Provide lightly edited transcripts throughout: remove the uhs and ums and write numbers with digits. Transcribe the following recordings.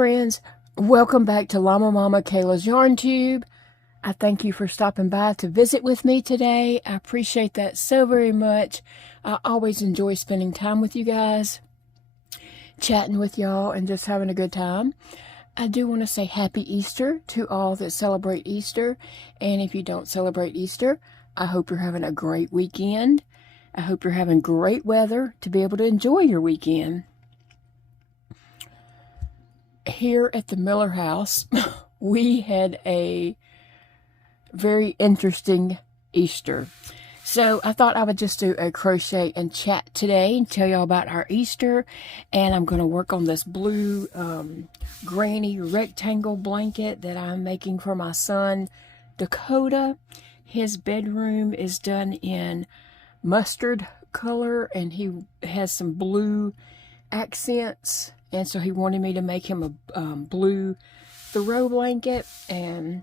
friends, welcome back to Llama Yarn Tube. I thank you for stopping by to visit with me today. I appreciate that so very much. I always enjoy spending time with you guys, chatting with y'all and just having a good time. I do want to say Happy Easter to all that celebrate Easter, and if you don't celebrate Easter, I hope you're having a great weekend. I hope you're having great weather to be able to enjoy your weekend. Here at the Miller house, we had a very interesting Easter. So I thought I would just do a crochet and chat today and tell y'all about our Easter. And I'm going to work on this blue granny rectangle blanket that I'm making for my son, Dakota. His bedroom is done in mustard color and he has some blue accents. And so he wanted me to make him a blue throw blanket. And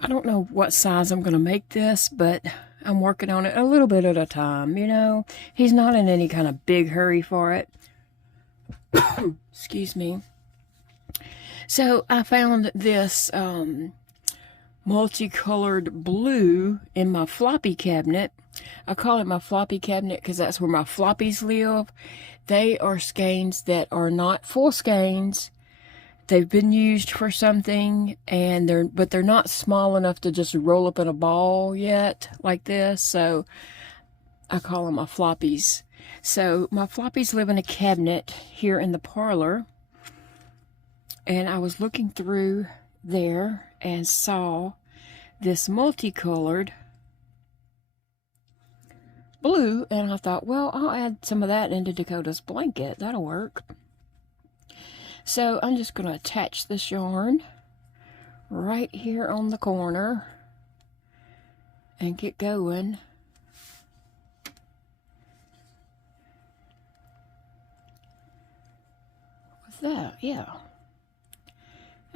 I don't know what size I'm going to make this, but I'm working on it a little bit at a time, you know. He's not in any kind of big hurry for it. Excuse me. So I found this multicolored blue in my floppy cabinet. I call it my floppy cabinet because that's where my floppies live. They are skeins that are not full skeins. They've been used for something, and they're not small enough to just roll up in a ball yet, like this. So I call them my floppies. So my floppies live in a cabinet here in the parlor, and I was looking through there and saw this multicolored blue, and I thought, well, I'll add some of that into Dakota's blanket. That'll work. So I'm just going to attach this yarn right here on the corner and get going. With that, yeah.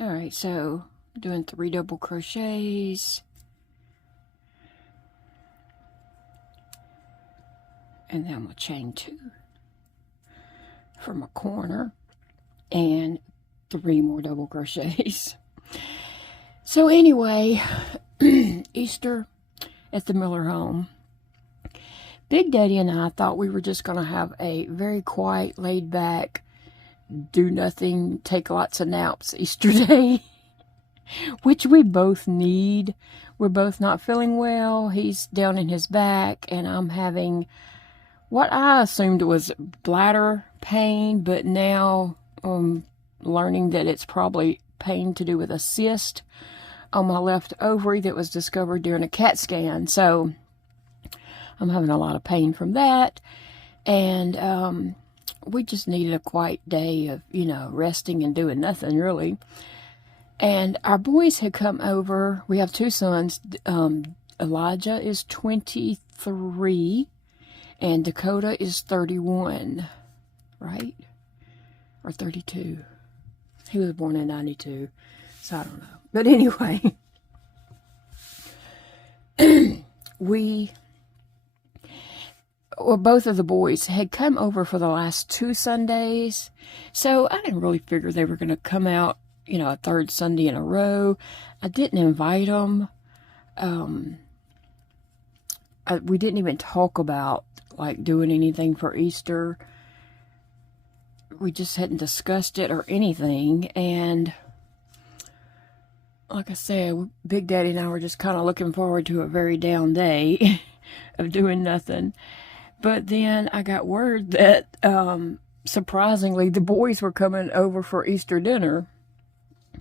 Alright, so I'm doing 3 double crochets. And then I'm going to chain 2 from a corner and 3 more double crochets. So anyway, Easter at the Miller home. Big Daddy and I thought we were just going to have a very quiet, laid back, do nothing, take lots of naps Easter day, which we both need. We're both not feeling well. He's down in his back and I'm having what I assumed was bladder pain, but now I'm learning that it's probably pain to do with a cyst on my left ovary that was discovered during a CAT scan. So I'm having a lot of pain from that. And we just needed a quiet day of, you know, resting and doing nothing really. And our boys had come over. We have 2 sons. Elijah is 23. And Dakota is 31, right? Or 32. He was born in 92, so I don't know. But anyway, both of the boys had come over for the last 2 Sundays. So I didn't really figure they were going to come out, you know, a 3rd Sunday in a row. I didn't invite them. We didn't even talk about like doing anything for Easter. We just hadn't discussed it or anything. And like I said, Big Daddy and I were just kind of looking forward to a very down day of doing nothing. But then I got word that surprisingly the boys were coming over for Easter dinner.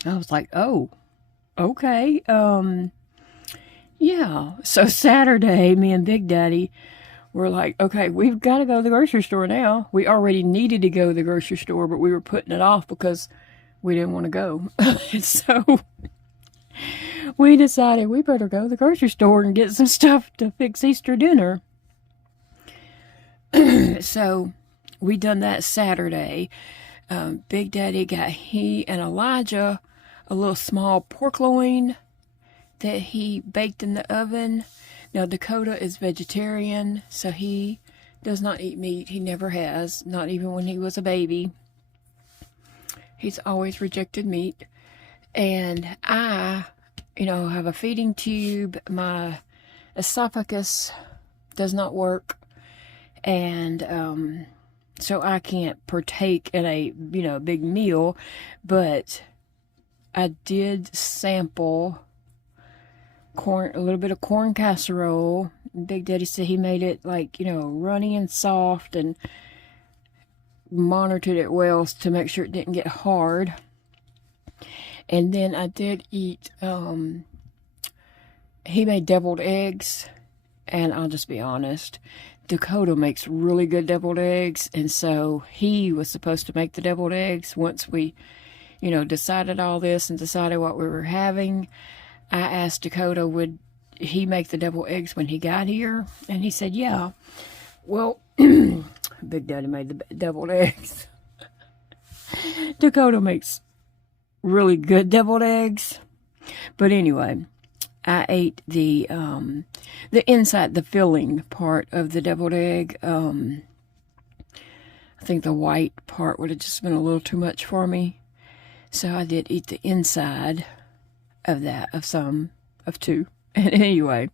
I was like, oh, okay. Yeah. So Saturday, me and Big Daddy we're like, okay, we've got to go to the grocery store now. We already needed to go to the grocery store, but we were putting it off because we didn't want to go. So we decided we better go to the grocery store and get some stuff to fix Easter dinner. So we done that Saturday. Big Daddy got he and Elijah a little small pork loin that he baked in the oven. Now, Dakota is vegetarian, so he does not eat meat. He never has, not even when he was a baby. He's always rejected meat. And I, have a feeding tube. My esophagus does not work. And so I can't partake in a, big meal. But I did sample a little bit of corn casserole. Big Daddy said he made it like, runny and soft, and monitored it well to make sure it didn't get hard. And then I did eat, he made deviled eggs, and I'll just be honest, Dakota makes really good deviled eggs, and so he was supposed to make the deviled eggs once we, decided all this and decided what we were having. I asked Dakota, would he make the deviled eggs when he got here? And he said, yeah. Well, Big Daddy made the deviled eggs. Dakota makes really good deviled eggs. But anyway, I ate the inside, the filling part of the deviled egg. I think the white part would have just been a little too much for me. So I did eat the inside of that, of two. And anyway,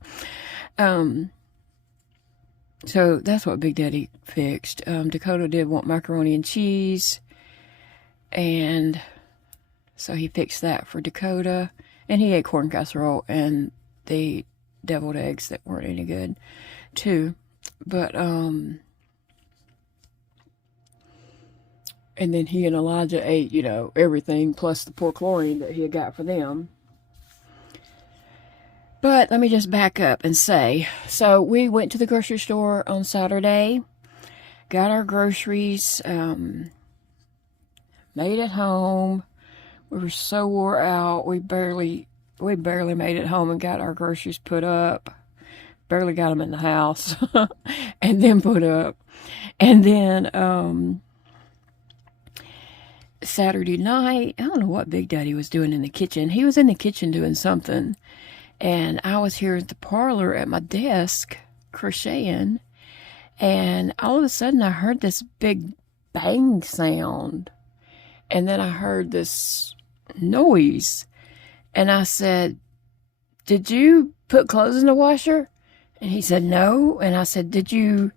so that's what Big Daddy fixed. Dakota did want macaroni and cheese, and so he fixed that for Dakota, and he ate corn casserole and the deviled eggs that weren't any good too. But and then he and Elijah ate, everything plus the pork loin that he had got for them. But let me just back up and say, so we went to the grocery store on Saturday, got our groceries, made it home. We were so wore out, we barely made it home and got our groceries put up. Barely got them in the house and then put up. And then Saturday night, I don't know what Big Daddy was doing in the kitchen. He was in the kitchen doing something. And I was here at the parlor at my desk crocheting, and all of a sudden I heard this big bang sound, and then I heard this noise, and I said, did you put clothes in the washer? And he said, no. And I said, did you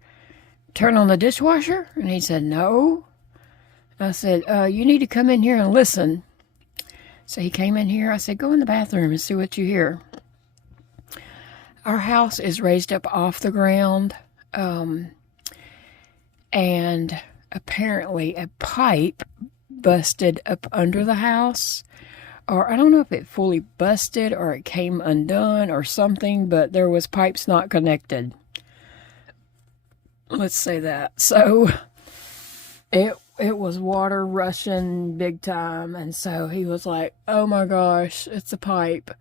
turn on the dishwasher? And he said, no. I said, you need to come in here and listen. So he came in here. I said, go in the bathroom and see what you hear. Our house is raised up off the ground, and apparently a pipe busted up under the house, or I don't know if it fully busted or it came undone or something, but there was pipes not connected. Let's say that. So it was water rushing big time, and so he was like, oh my gosh, it's a pipe.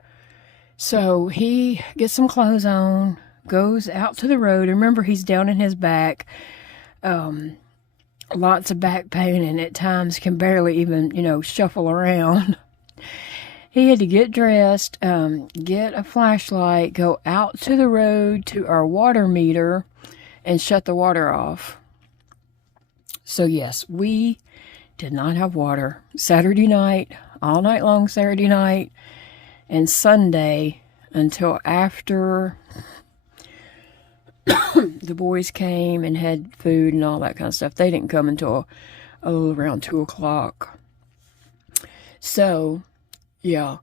So he gets some clothes on, goes out to the road. Remember, he's down in his back. Lots of back pain, and at times can barely even, shuffle around. He had to get dressed, get a flashlight, go out to the road to our water meter, and shut the water off. So yes, we did not have water Saturday night, all night long Saturday night. And Sunday until after the boys came and had food and all that kind of stuff. They didn't come until a little around 2 o'clock. So, yeah,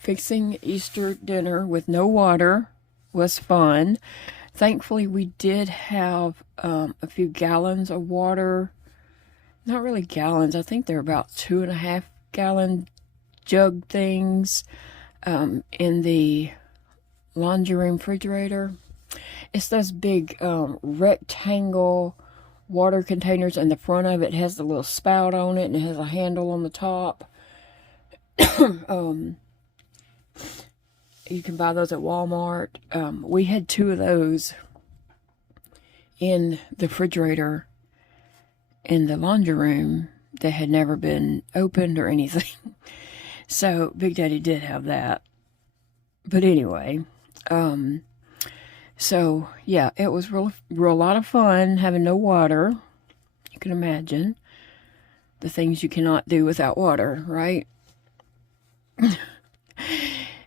fixing Easter dinner with no water was fun. Thankfully, we did have a few gallons of water. Not really gallons. I think they're about 2.5 gallon jug things. In the laundry room refrigerator. It's those big rectangle water containers, and the front of it has the little spout on it, and it has a handle on the top. You can buy those at Walmart. We had 2 of those in the refrigerator in the laundry room that had never been opened or anything. So Big Daddy did have that. But anyway, so yeah, it was real lot of fun having no water. You can imagine. the things you cannot do without water, right?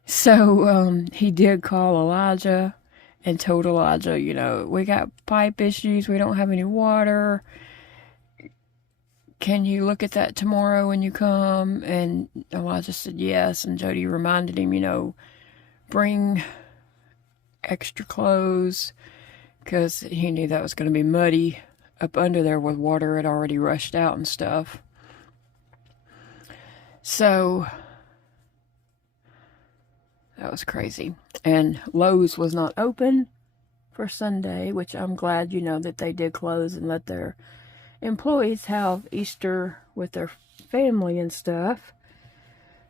So he did call Elijah and told Elijah, you know, we got pipe issues, we don't have any water. Can you look at that tomorrow when you come? And Elijah said yes. And Jody reminded him, you know, bring extra clothes, because he knew that was going to be muddy up under there with water had already rushed out and stuff. So that was crazy. And Lowe's was not open for Sunday, which I'm glad, you know, that they did close and let their employees have Easter with their family and stuff.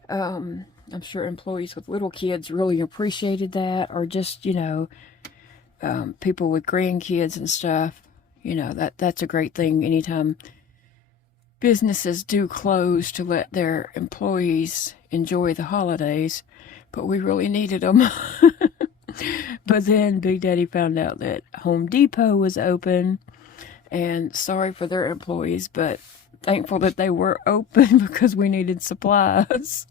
I'm sure employees with little kids really appreciated that, or just, you know, people with grandkids and stuff. You know, that's a great thing anytime businesses do close, to let their employees enjoy the holidays. But we really needed them. But then Big Daddy found out that Home Depot was open, and sorry for their employees, but thankful that they were open because we needed supplies.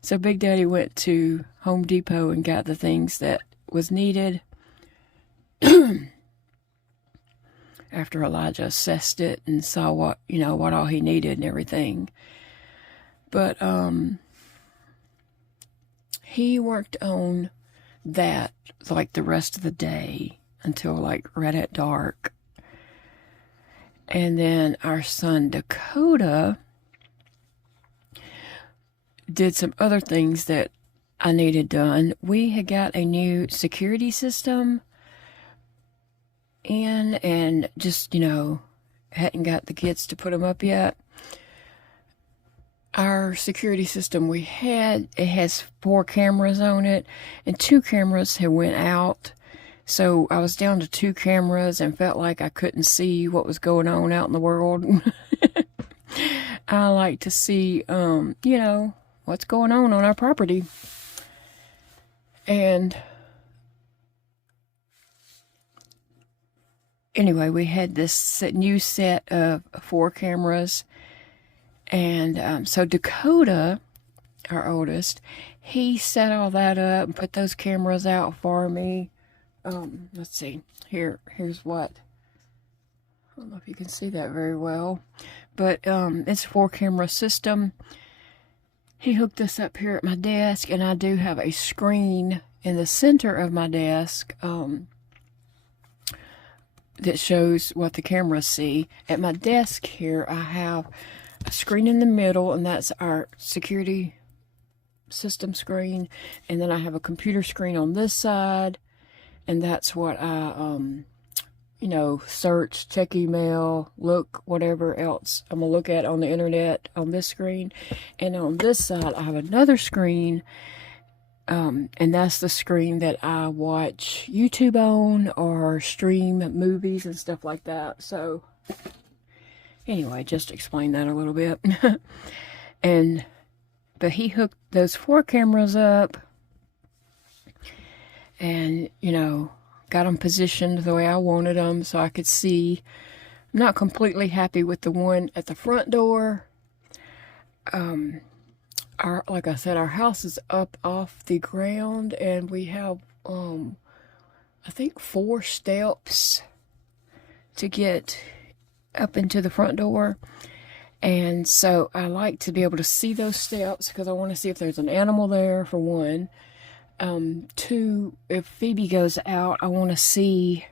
So Big Daddy went to Home Depot and got the things that was needed after Elijah assessed it and saw what, you know, what all he needed and everything. But he worked on that like the rest of the day until like right at dark. And then our son Dakota did some other things that I needed done. We had got a new security system in, and just, you know, hadn't got the kids to put them up yet. Our security system we had, it has 4 cameras on it, and 2 cameras had went out. So I was down to 2 cameras and felt like I couldn't see what was going on out in the world. I like to see, you know, what's going on our property. And anyway, we had this new set of 4 cameras. And so Dakota, our oldest, he set all that up and put those cameras out for me. Let's see. Here's what. I don't know if you can see that very well. But it's a 4-camera system. He hooked this up here at my desk, and I do have a screen in the center of my desk that shows what the cameras see. At my desk here, I have a screen in the middle, and that's our security system screen. And then I have a computer screen on this side, and that's what I, you know, search, check email, look, whatever else I'm going to look at on the internet on this screen. And on this side, I have another screen, and that's the screen that I watch YouTube on or stream movies and stuff like that. So anyway, just to explain that a little bit. But he hooked those 4 cameras up and, you know, got them positioned the way I wanted them so I could see. I'm not completely happy with the one at the front door. Like I said, our house is up off the ground, and we have, I think 4 steps to get up into the front door. And so I like to be able to see those steps because I want to see if there's an animal there, for one. 2, if Phoebe goes out, I want to see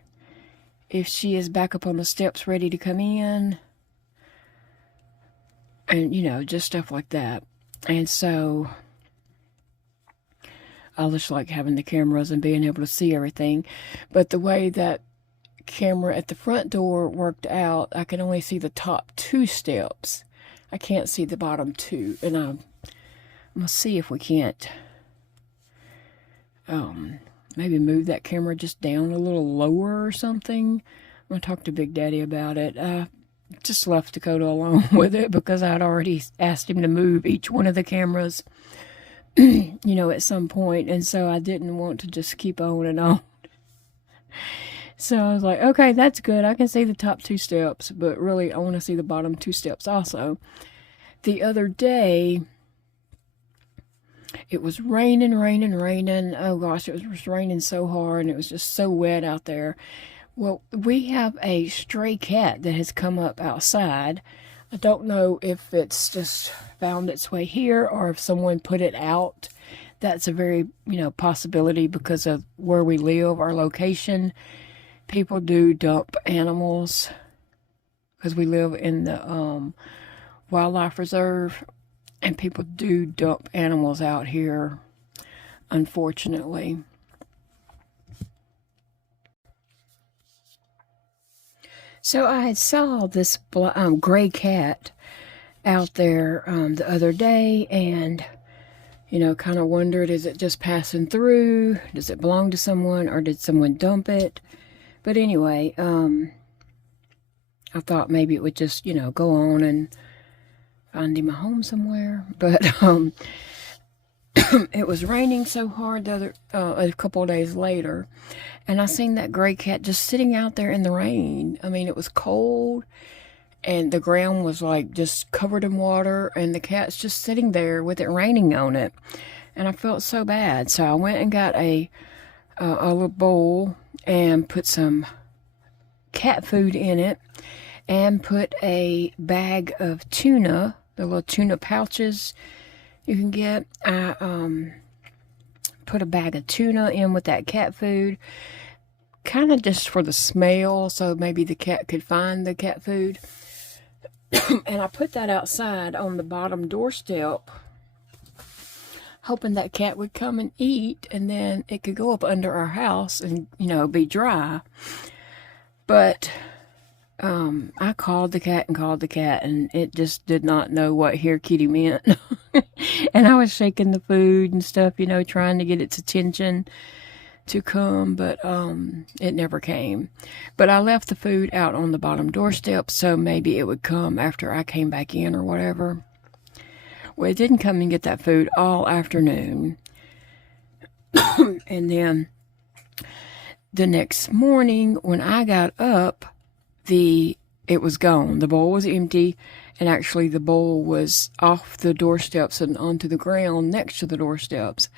if she is back up on the steps ready to come in. And, you know, just stuff like that. And so I just like having the cameras and being able to see everything. But the way that camera at the front door worked out, I can only see the top 2 steps. I can't see the bottom 2. And I'm going to see if we can't maybe move that camera just down a little lower or something. I'm going to talk to Big Daddy about it. Just left Dakota alone with it because I'd already asked him to move each one of the cameras, you know, at some point. And so I didn't want to just keep on and on. So I was like, okay, that's good. I can see the top 2 steps, but really I want to see the bottom 2 steps also. The other day, it was raining. Oh gosh, it was raining so hard and it was just so wet out there. Well, we have a stray cat that has come up outside. I don't know if it's just found its way here or if someone put it out. That's a very, possibility because of where we live, our location. People do dump animals because we live in the wildlife reserve, and people do dump animals out here, unfortunately. So I had saw this gray cat out there the other day, and kind of wondered, is it just passing through? Does it belong to someone, or did someone dump it? But anyway, I thought maybe it would just, go on and find him a home somewhere. But it was raining so hard a couple of days later, and I seen that gray cat just sitting out there in the rain. I mean, it was cold, and the ground was like just covered in water, and the cat's just sitting there with it raining on it. And I felt so bad, so I went and got a little bowl and put some cat food in it, and put a bag of tuna, the little tuna pouches you can get. I put a bag of tuna in with that cat food, kind of just for the smell, so maybe the cat could find the cat food. And I put that outside on the bottom doorstep, hoping that cat would come and eat, and then it could go up under our house and, be dry. But I called the cat, and it just did not know what "here kitty" meant. And I was shaking the food and stuff, trying to get its attention to come, but it never came. But I left the food out on the bottom doorstep, so maybe it would come after I came back in or whatever. Well, it didn't come and get that food all afternoon. And then the next morning when I got up, it was gone. The bowl was empty, and actually the bowl was off the doorsteps and onto the ground next to the doorsteps.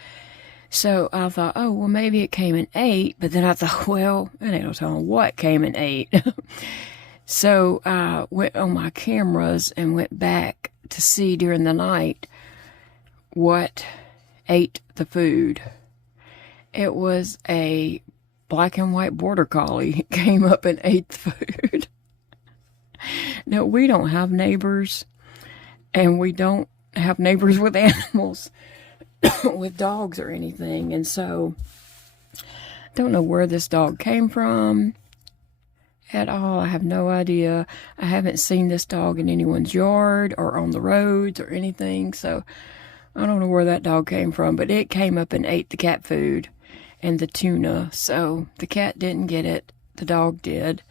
So I thought, oh, well, maybe it came and ate. But then I thought, well, it ain't no telling what came and ate. So I went on my cameras and went back to see during the night what ate the food. It was a black and white border collie. It came up and ate the food. Now, we don't have neighbors, and we don't have neighbors with animals, with dogs or anything. And so I don't know where this dog came from at all. I have no idea. I haven't seen this dog in anyone's yard or on the roads or anything. So I don't know where that dog came from, but it came up and ate the cat food and the tuna. So the cat didn't get it. The dog did.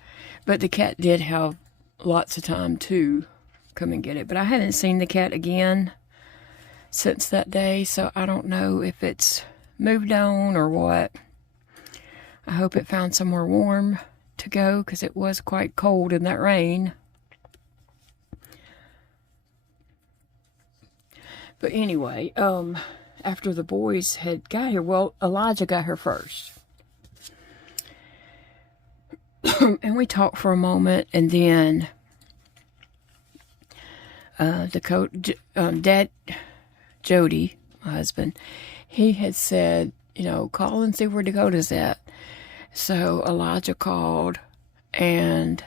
But the cat did have lots of time to come and get it. But I haven't seen the cat again since that day, so I don't know if it's moved on or what. I hope it found somewhere warm to go, because it was quite cold in that rain. But anyway, after the boys had got here, well, Elijah got here first. And we talked for a moment, and then Dad Jody, my husband, he had said, call and see where Dakota's at. So Elijah called and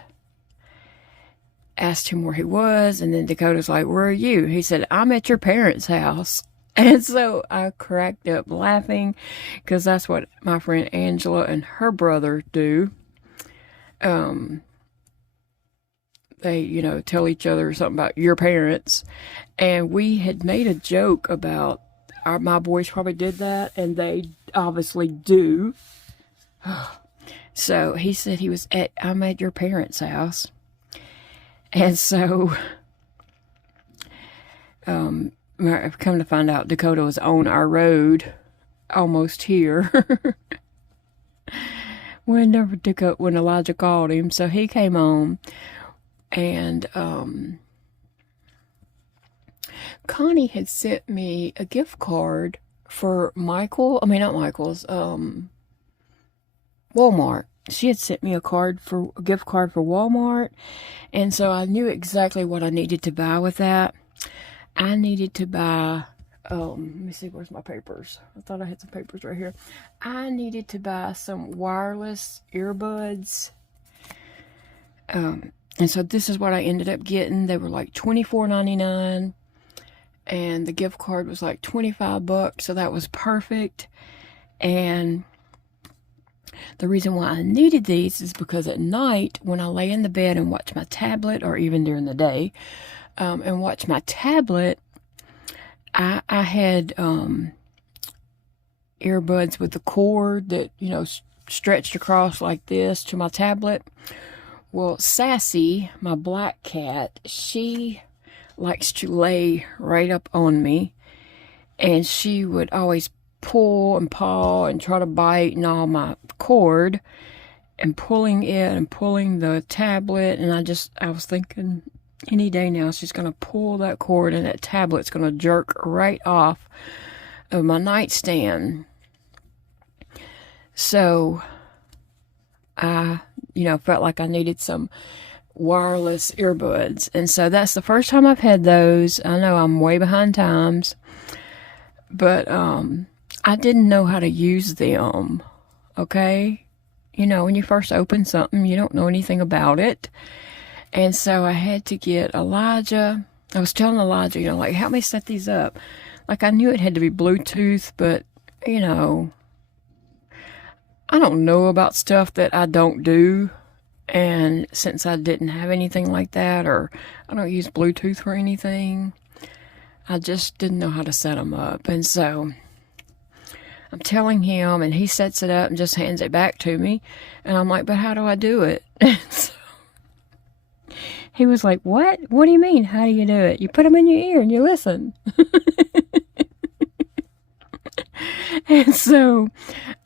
asked him where he was, and then Dakota's like, where are you? He said, I'm at your parents' house. And so I cracked up laughing, because that's what my friend Angela and her brother do. They, tell each other something about your parents. And we had made a joke about my boys probably did that, and they obviously do. So he said I'm at your parents' house. And so, I've come to find out Dakota was on our road, almost here. never took up when Elijah called him. So he came on, and Connie had sent me a gift card for Walmart. She had sent me a gift card for Walmart, and so I knew exactly what I needed to buy with that. I needed to buy, let me see, where's my papers? I thought I had some papers right here. I needed to buy some wireless earbuds. And so this is what I ended up getting. They were like $24.99, and the gift card was like $25, so that was perfect. And the reason why I needed these is because at night, when I lay in the bed and watch my tablet, or even during the day, and watch my tablet, I had earbuds with the cord that, stretched across like this to my tablet. Well, Sassy, my black cat, she likes to lay right up on me, and she would always pull and paw and try to bite and all my cord, and pulling it and pulling the tablet. And I was thinking, any day now she's going to pull that cord and that tablet's going to jerk right off of my nightstand. So I felt like I needed some wireless earbuds, and so that's the first time I've had those. I know I'm way behind times, but I didn't know how to use them. Okay, when you first open something, you don't know anything about it. And so I had to get Elijah. I was telling Elijah, help me set these up. Like, I knew it had to be Bluetooth, but, I don't know about stuff that I don't do. And since I didn't have anything like that, or I don't use Bluetooth for anything, I just didn't know how to set them up. And so I'm telling him, and he sets it up and just hands it back to me. And I'm like, but how do I do it? So he was like, what? What do you mean? How do you do it? You put them in your ear and you listen. And so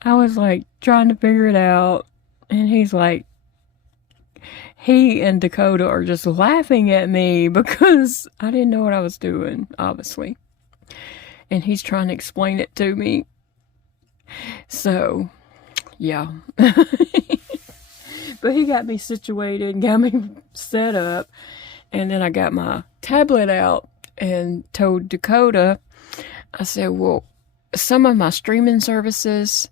I was like trying to figure it out. And he's like, he and Dakota are just laughing at me because I didn't know what I was doing, obviously. And he's trying to explain it to me. So, yeah. But he got me situated and got me set up. And then I got my tablet out and told Dakota, I said, well, some of my streaming services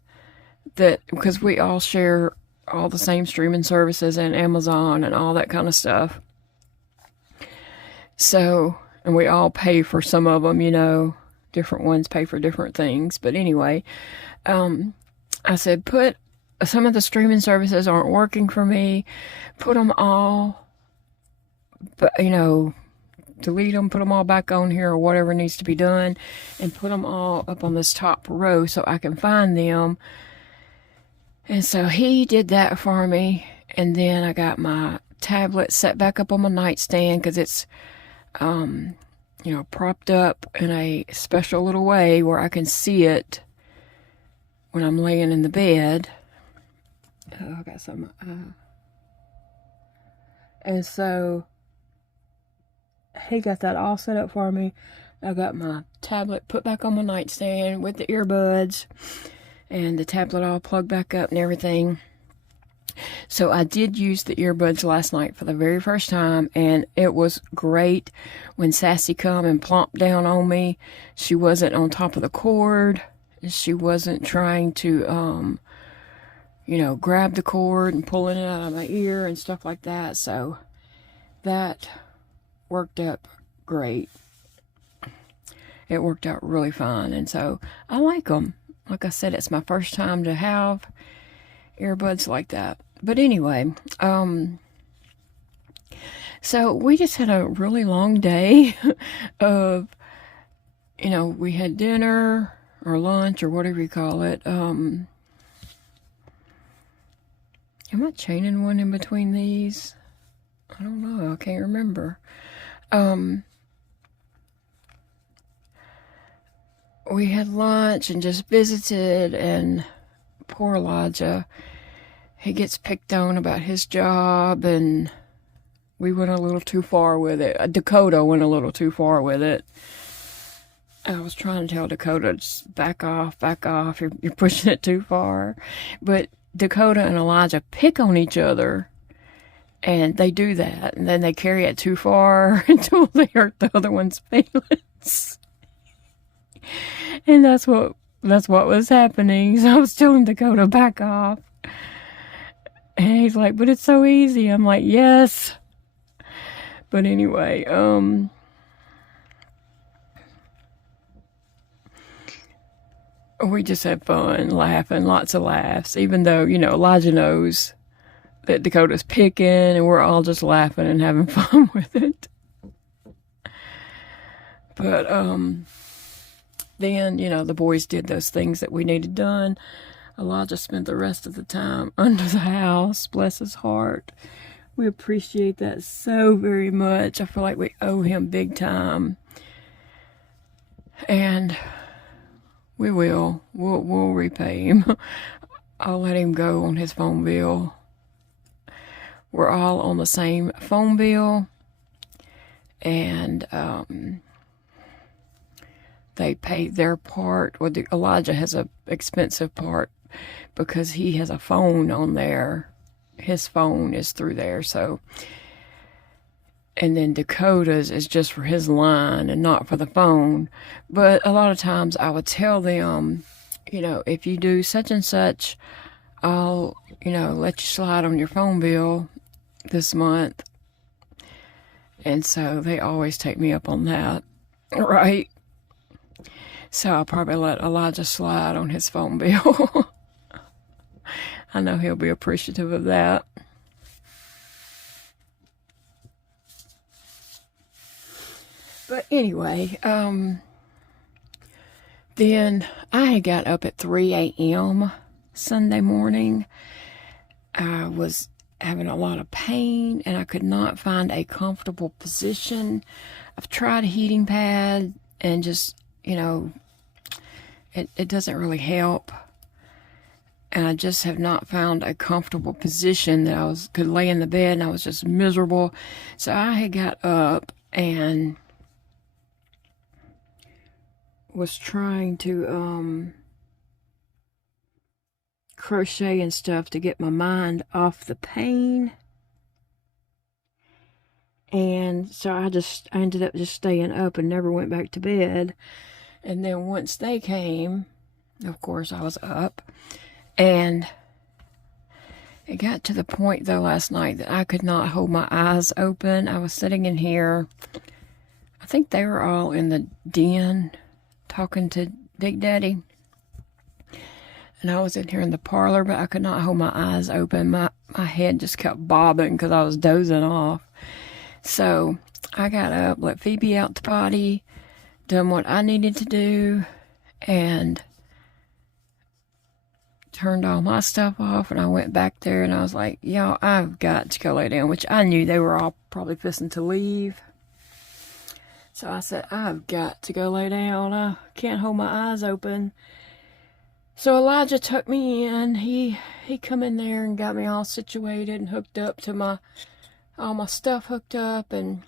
because we all share all the same streaming services and Amazon and all that kind of stuff. So, and we all pay for some of them, different ones pay for different things. But anyway, I said, some of the streaming services aren't working for me. Put them all, but delete them, put them all back on here or whatever needs to be done, and put them all up on this top row so I can find them. And so he did that for me. And then I got my tablet set back up on my nightstand because it's, propped up in a special little way where I can see it when I'm laying in the bed. Oh, I got some. And so he got that all set up for me. I got my tablet put back on my nightstand with the earbuds and the tablet all plugged back up and everything. So I did use the earbuds last night for the very first time, and it was great. When Sassy come and plopped down on me, she wasn't on top of the cord. She wasn't trying to, grab the cord and pulling it out of my ear and stuff like that. So that worked out great. It worked out really fine. And so I like them. Like I said, it's my first time to have earbuds like that. But anyway, so we just had a really long day of, we had dinner or lunch or whatever you call it. Am I chaining one in between these? I don't know. I can't remember. We had lunch and just visited, and poor Elijah, he gets picked on about his job, and we went a little too far with it. Dakota went a little too far with it. I was trying to tell Dakota, just back off, you're pushing it too far. But Dakota and Elijah pick on each other, and they do that, and then they carry it too far until they hurt the other one's feelings. And that's what was happening. So I was telling Dakota, back off. And he's like, but it's so easy. I'm like, yes. But anyway, we just had fun, laughing, lots of laughs, even though, Elijah knows that Dakota's picking, and we're all just laughing and having fun with it. But, then, the boys did those things that we needed done. Elijah spent the rest of the time under the house, bless his heart. We appreciate that so very much. I feel like we owe him big time. And we will. We'll repay him. I'll let him go on his phone bill. We're all on the same phone bill. And they pay their part. Well, Elijah has an expensive part because he has a phone on there. His phone is through there, so. And then Dakota's is just for his line and not for the phone. But a lot of times I would tell them, if you do such and such, I'll, let you slide on your phone bill this month. And so they always take me up on that, right? So I'll probably let Elijah slide on his phone bill. I know he'll be appreciative of that. But anyway, then I got up at 3 a.m. Sunday morning. I was having a lot of pain, and I could not find a comfortable position. I've tried a heating pad, and just, it doesn't really help. And I just have not found a comfortable position that could lay in the bed, and I was just miserable. So I had got up and was trying to crochet and stuff to get my mind off the pain. And so I ended up just staying up and never went back to bed. And then once they came, of course I was up. And it got to the point, though, last night that I could not hold my eyes open. I was sitting in here. I think they were all in the den talking to Big Daddy. And I was in here in the parlor, but I could not hold my eyes open. My head just kept bobbing because I was dozing off. So I got up, let Phoebe out to potty, done what I needed to do, and turned all my stuff off, and I went back there, and I was like, y'all, I've got to go lay down, which I knew they were all probably fixing to leave. So I said, I've got to go lay down. I can't hold my eyes open. So Elijah took me in. He come in there and got me all situated and hooked up to all my stuff hooked up, and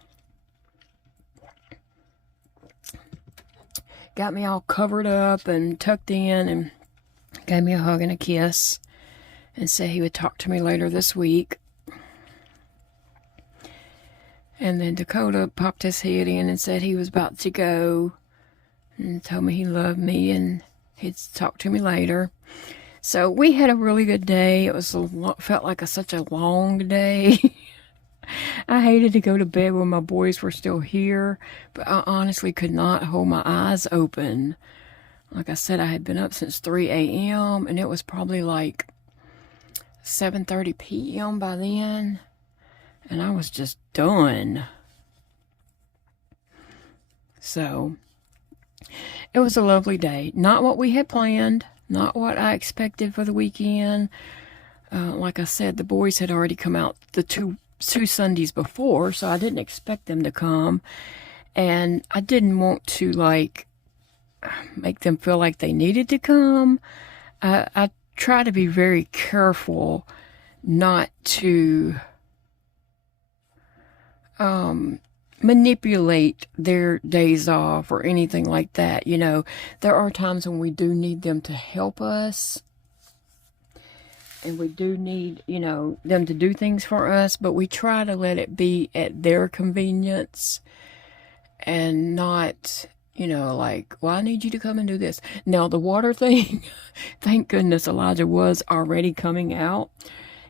got me all covered up and tucked in, and gave me a hug and a kiss, and said he would talk to me later this week. And then Dakota popped his head in and said he was about to go, and told me he loved me and he'd talk to me later. So we had a really good day. It was felt like such a long day. I hated to go to bed when my boys were still here, but I honestly could not hold my eyes open. Like I said, I had been up since 3 a.m. and it was probably like 7:30 p.m. by then. And I was just done. So, it was a lovely day. Not what we had planned. Not what I expected for the weekend. Like I said, the boys had already come out the two Sundays before, so I didn't expect them to come. And I didn't want to, make them feel like they needed to come. I try to be very careful not to manipulate their days off or anything like that. You know, there are times when we do need them to help us, and we do need, you know, them to do things for us, but we try to let it be at their convenience and not, you know, like, well, I need you to come and do this. Now, the water thing, thank goodness Elijah was already coming out.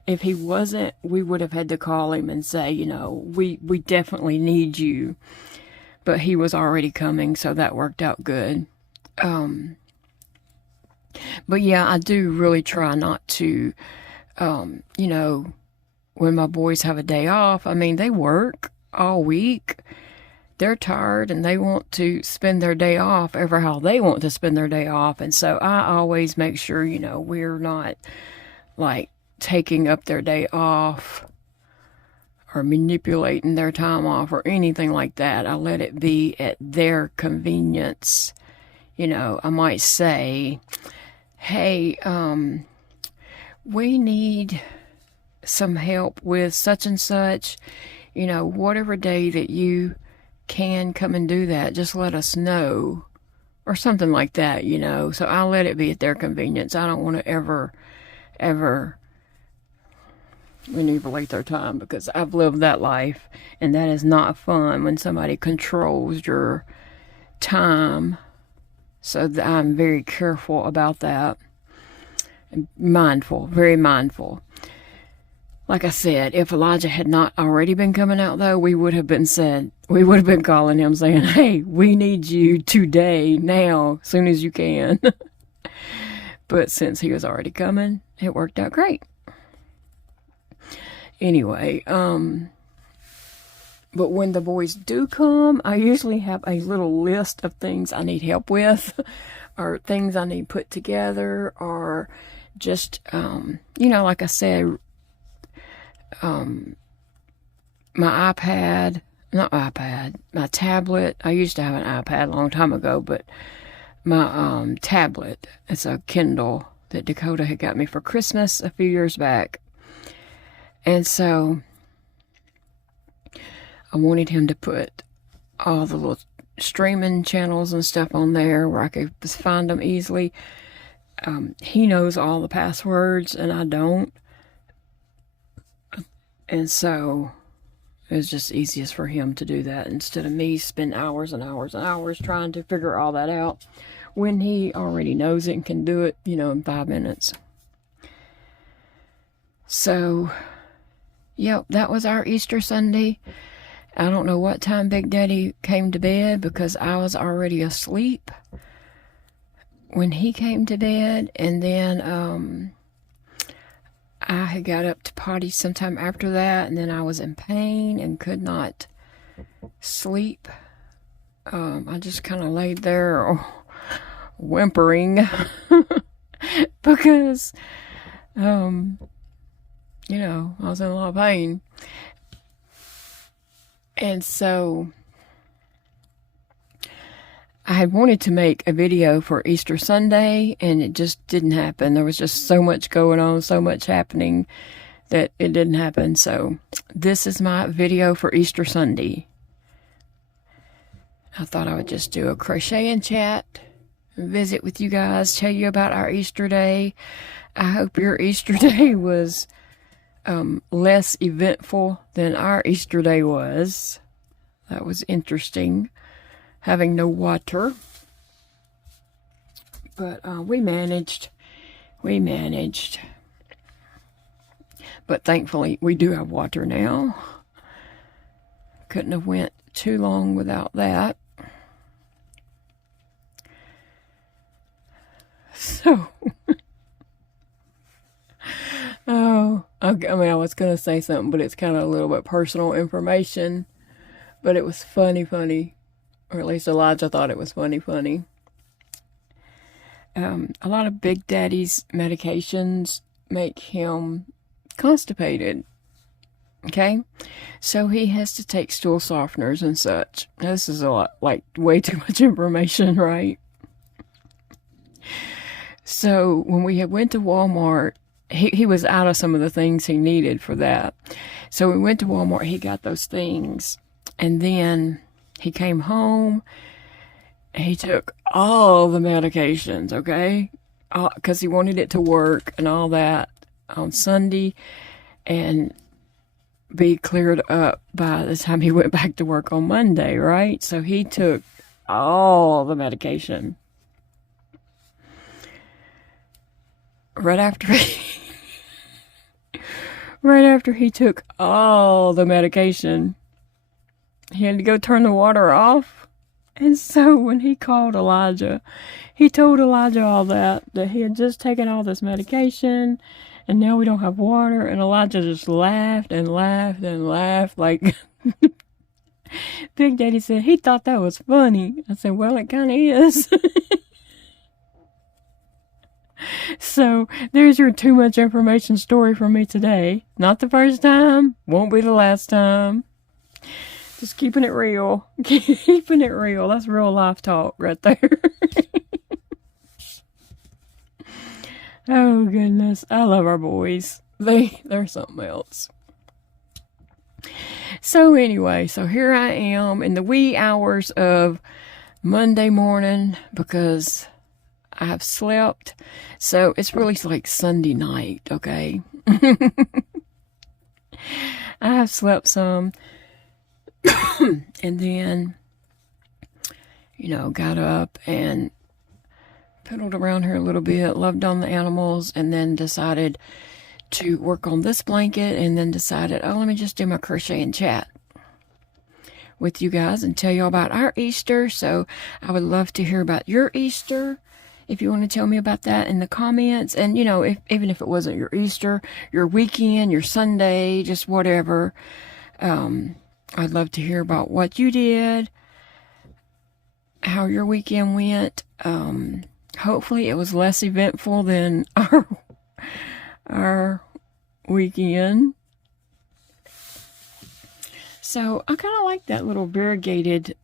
If he wasn't, we would have had to call him and say, you know, we definitely need you. But he was already coming, so that worked out good. But yeah, I do really try not to, you know, when my boys have a day off, I mean, they work all week. They're tired and they want to spend their day off ever how they want to spend their day off. And so I always make sure, you know, we're not like taking up their day off or manipulating their time off or anything like that. I let it be at their convenience. You know, I might say, hey, we need some help with such and such, you know, whatever day that you can come and do that, just let us know, or something like that, you know. So I let it be at their convenience. I don't want to ever manipulate their time, because I've lived that life, and that is not fun when somebody controls your time. So I'm very careful about that. And mindful, very mindful. Like I said, if Elijah had not already been coming out, though, we would have been calling him saying, hey, we need you today, now, as soon as you can. But since he was already coming, it worked out great. Anyway, but when the boys do come, I usually have a little list of things I need help with, or things I need put together, or just, you know, like I said, my tablet. I used to have an iPad a long time ago, but my tablet, it's a Kindle that Dakota had got me for Christmas a few years back. And so I wanted him to put all the little streaming channels and stuff on there where I could just find them easily. He knows all the passwords and I don't. And so it was just easiest for him to do that instead of me spend hours and hours and hours trying to figure all that out when he already knows it and can do it, you know, in 5 minutes. So, yep, that was our Easter Sunday. I don't know what time Big Daddy came to bed, because I was already asleep when he came to bed. And then I had got up to potty sometime after that, and then I was in pain and could not sleep. I just kind of laid there whimpering because, you know, I was in a lot of pain. And so I had wanted to make a video for Easter Sunday, and it just didn't happen. There was just so much going on, so much happening, that it didn't happen. So this is my video for Easter Sunday. I thought I would just do a crochet and chat, visit with you guys, tell you about our Easter day. I hope your Easter day was less eventful than our Easter day was. That was interesting, having no water. But we managed. But thankfully, we do have water now. Couldn't have went too long without that. So, I mean, I was going to say something, but it's kind of a little bit personal information. But it was funny. Or at least Elijah thought it was funny. A lot of Big Daddy's medications make him constipated. Okay? So he has to take stool softeners and such. This is a lot, like, way too much information, right? So when we had went to Walmart he was out of some of the things he needed for that. So we went to Walmart, he got those things, and then he came home, he took all the medications, okay? Because he wanted it to work and all that on Sunday and be cleared up by the time he went back to work on Monday, right? So he took all the medication. Right after he took all the medication, he had to go turn the water off. And so when he called Elijah, he told Elijah all that he had just taken all this medication and now we don't have water. And Elijah just laughed and laughed and laughed like Big Daddy said he thought that was funny. I said, well, it kind of is. So there's your too much information story from me today. Not the first time, won't be the last time. Just keeping it real. Keeping it real. That's real life talk right there. Oh goodness, I love our boys. They're something else. So anyway, so here I am in the wee hours of Monday morning because I have slept. So it's really like Sunday night, okay? I have slept some. And then, got up and piddled around here a little bit, loved on the animals, and then decided to work on this blanket, and then decided, oh, let me just do my crochet and chat with you guys and tell you about our Easter. So I would love to hear about your Easter. If you want to tell me about that in the comments, and even if it wasn't your Easter, your weekend, your Sunday, just whatever, I'd love to hear about what you did, how your weekend went. Hopefully it was less eventful than our weekend. So I kind of like that little variegated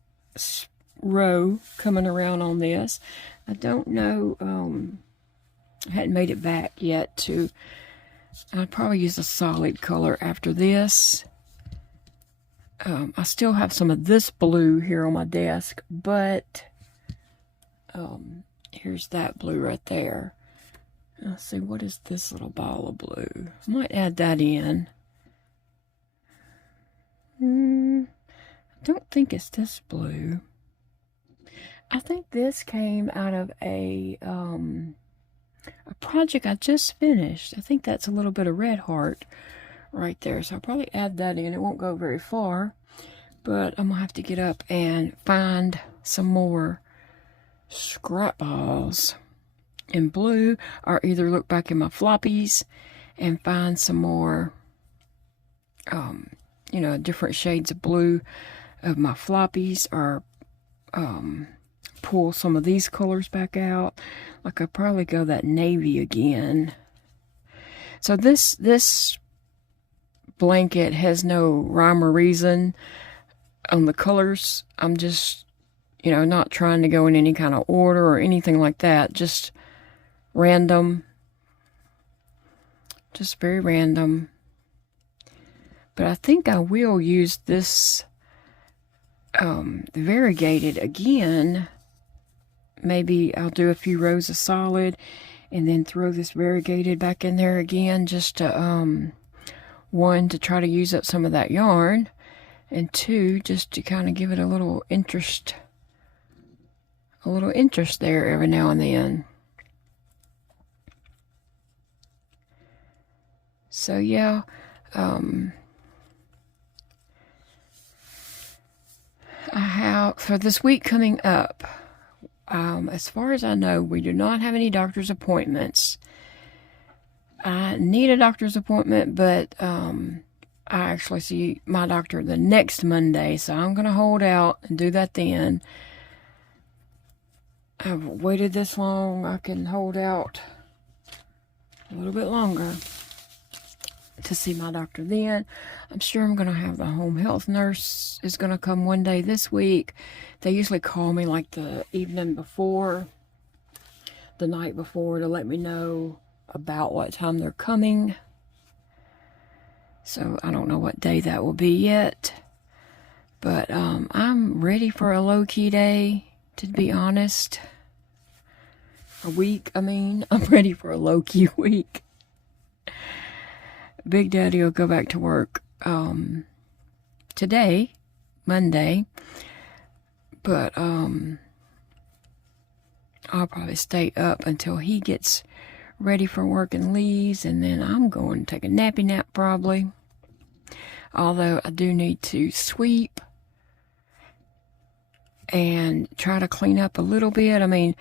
row coming around on this. I don't know, I hadn't made it back yet to, I'd probably use a solid color after this. I still have some of this blue here on my desk, but here's that blue right there. Let's see, what is this little ball of blue? I might add that in. I don't think it's this blue. I think this came out of a project I just finished. I think that's a little bit of red heart right there. So I'll probably add that in. It won't go very far, but I'm going to have to get up and find some more scrap balls in blue, or either look back in my floppies and find some more, different shades of blue of my floppies, or pull some of these colors back out. Like I'll probably go that navy again. So this blanket has no rhyme or reason on the colors. I'm just, not trying to go in any kind of order or anything like that. Just random. Just very random. But I think I will use this variegated again. Maybe I'll do a few rows of solid and then throw this variegated back in there again, just to one, to try to use up some of that yarn, and two, just to kind of give it a little interest there every now and then. So yeah, I have, for this week coming up, as far as I know, we do not have any doctor's appointments. I need a doctor's appointment, but I actually see my doctor the next Monday, so I'm going to hold out and do that then. I've waited this long, I can hold out a little bit longer to see my doctor then. I'm sure I'm going to have the home health nurse is going to come one day this week. They usually call me like the evening before, the night before, to let me know about what time they're coming. So I don't know what day that will be yet. But I'm ready for a low-key day, to be honest. A week, I mean. I'm ready for a low-key week. Big Daddy will go back to work today, Monday. But I'll probably stay up until he gets ready for work and leaves, and then I'm going to take a nappy nap probably. Although I do need to sweep and try to clean up a little bit. I mean,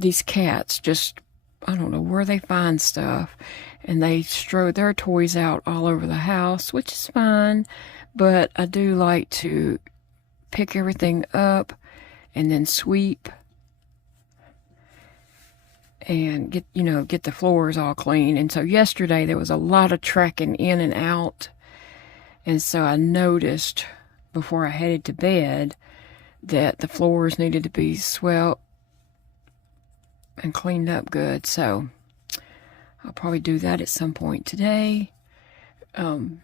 these cats just, I don't know where they find stuff, and they throw their toys out all over the house, which is fine, but I do like to pick everything up and then sweep and get the floors all clean. And so yesterday there was a lot of tracking in and out, and so I noticed before I headed to bed that the floors needed to be swept and cleaned up good. So I'll probably do that at some point today. When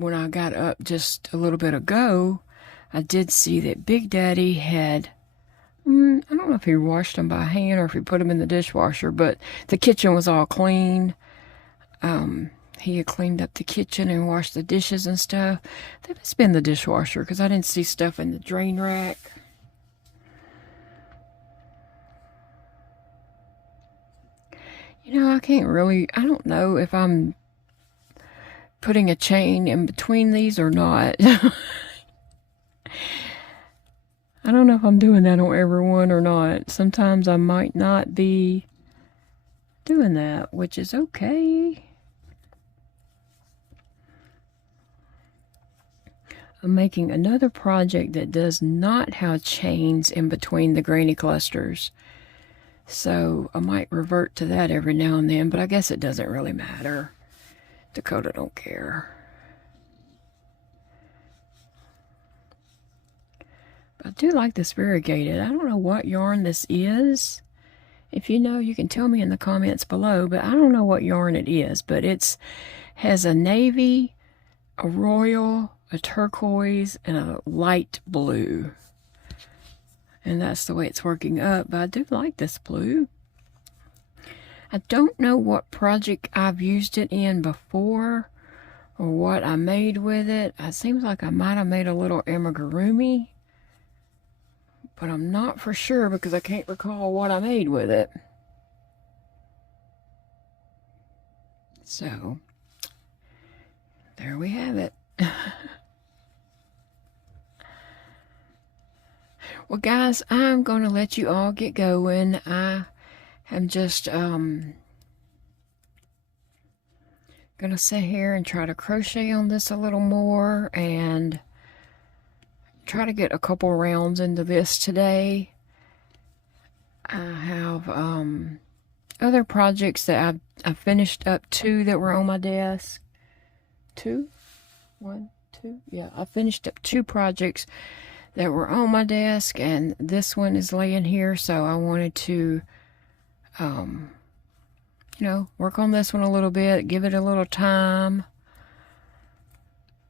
I got up just a little bit ago, I did see that Big Daddy had, I don't know if he washed them by hand or if he put them in the dishwasher, but the kitchen was all clean. He had cleaned up the kitchen and washed the dishes and stuff. That must have been the dishwasher, because I didn't see stuff in the drain rack. I don't know if I'm putting a chain in between these or not. I don't know if I'm doing that on everyone or not. Sometimes I might not be doing that, which is okay. I'm making another project that does not have chains in between the granny clusters. So I might revert to that every now and then, but I guess it doesn't really matter. Dakota don't care. I do like this variegated. I don't know what yarn this is. If you know, you can tell me in the comments below, but I don't know what yarn it is. But it has a navy, a royal, a turquoise, and a light blue. And that's the way it's working up. But I do like this blue. I don't know what project I've used it in before or what I made with it. It seems like I might have made a little amigurumi, but I'm not for sure because I can't recall what I made with it. So, there we have it. Well, guys, I'm going to let you all get going. I am just going to sit here and try to crochet on this a little more and try to get a couple rounds into this today. I have other projects that I've finished up 2 that were on my desk. 2? 1, 2? Yeah, I finished up 2 projects that were on my desk, and this one is laying here, so I wanted to work on this one a little bit, give it a little time.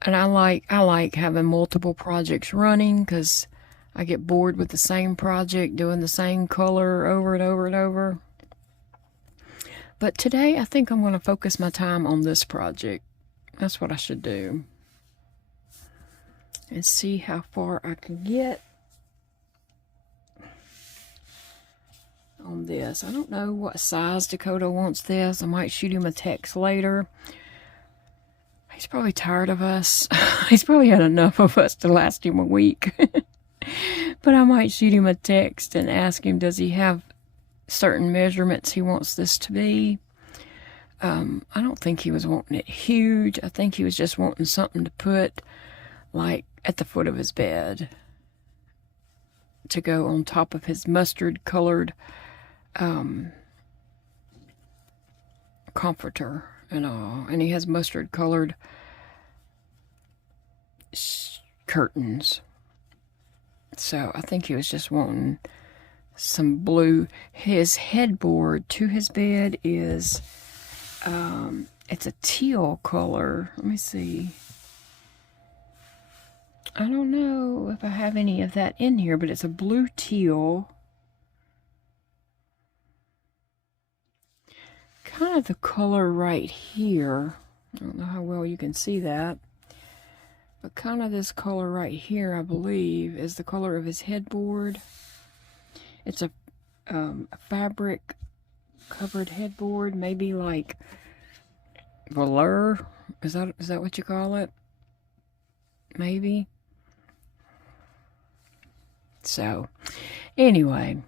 And I like having multiple projects running because I get bored with the same project, doing the same color over and over and over. But today I think I'm going to focus my time on this project. That's what I should do. And see how far I can get on this. I don't know what size Dakota wants this. I might shoot him a text later. He's probably tired of us. He's probably had enough of us to last him a week. But I might shoot him a text and ask him, does he have certain measurements he wants this to be? I don't think he was wanting it huge. I think he was just wanting something to put like at the foot of his bed to go on top of his mustard colored comforter and all. And he has mustard colored curtains. So I think he was just wanting some blue. His headboard to his bed is it's a teal color. Let me see. I don't know if I have any of that in here, but it's a blue teal. Kind of the color right here. I don't know how well you can see that. But kind of this color right here, I believe, is the color of his headboard. It's a fabric covered headboard, maybe like velour. Is that what you call it? Maybe. So, anyway,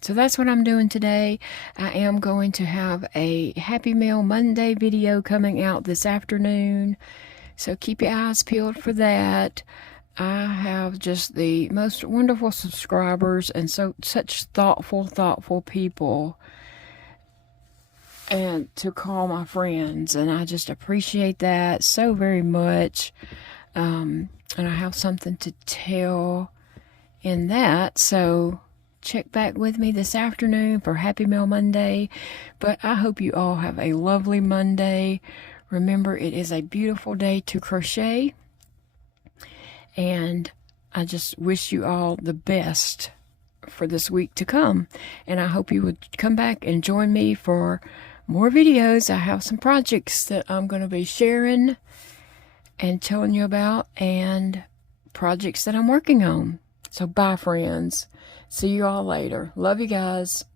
so that's what I'm doing today. I am going to have a Happy Mail Monday video coming out this afternoon. So keep your eyes peeled for that. I have just the most wonderful subscribers and such thoughtful people, and to call my friends, and I just appreciate that so very much. And I have something to tell in that, so check back with me this afternoon for Happy Mail Monday. But I hope you all have a lovely Monday. Remember, it is a beautiful day to crochet, and I just wish you all the best for this week to come. And I hope you would come back and join me for more videos. I have some projects that I'm going to be sharing and telling you about, and projects that I'm working on. So bye, friends. See you all later. Love you guys.